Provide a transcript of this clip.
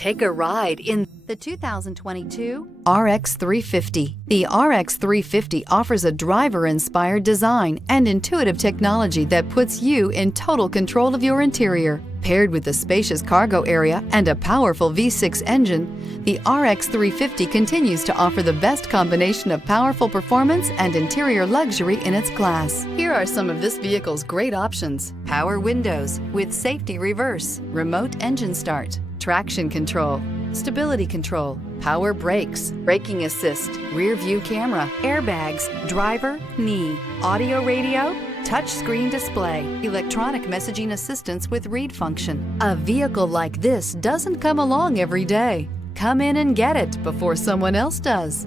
Take a ride in the 2022 RX 350. The RX 350 offers a driver-inspired design and intuitive technology that puts you in total control of your interior. Paired with a spacious cargo area and a powerful V6 engine, the RX 350 continues to offer the best combination of powerful performance and interior luxury in its class. Here are some of this vehicle's great options: power windows with safety reverse, remote engine start, traction control, stability control, power brakes, braking assist, rear view camera, airbags, driver, knee, audio radio, touchscreen display, electronic messaging assistance with read function. A vehicle like this doesn't come along every day. Come in and get it before someone else does.